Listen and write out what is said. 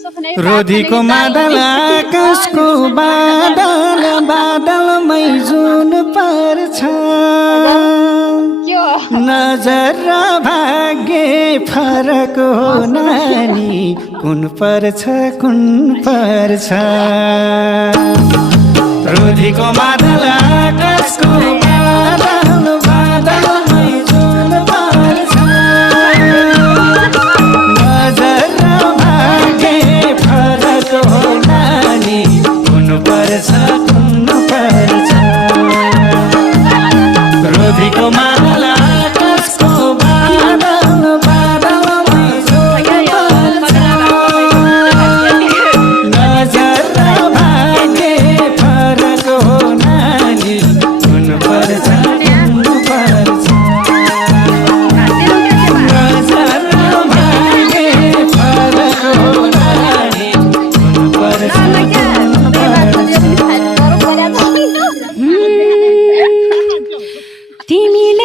रोधीको मादल आकाशको बादल बादलमै जुन पर्छ नजर र भाग्य फरक हो नानी कुन पर्छ रोधीको मादल आकाशको बादल बादलमै जुन पर्छ नजर र भाग्य फरक हो नानी कुन पर्छ रोधीको मादल आकाशको बादल बादलमै जुन पर्छ नजर र भाग्य फरक हो नानी कुन पर्छ नजर र भाग्य फरक हो नानी कुन पर्छ तिमीलाई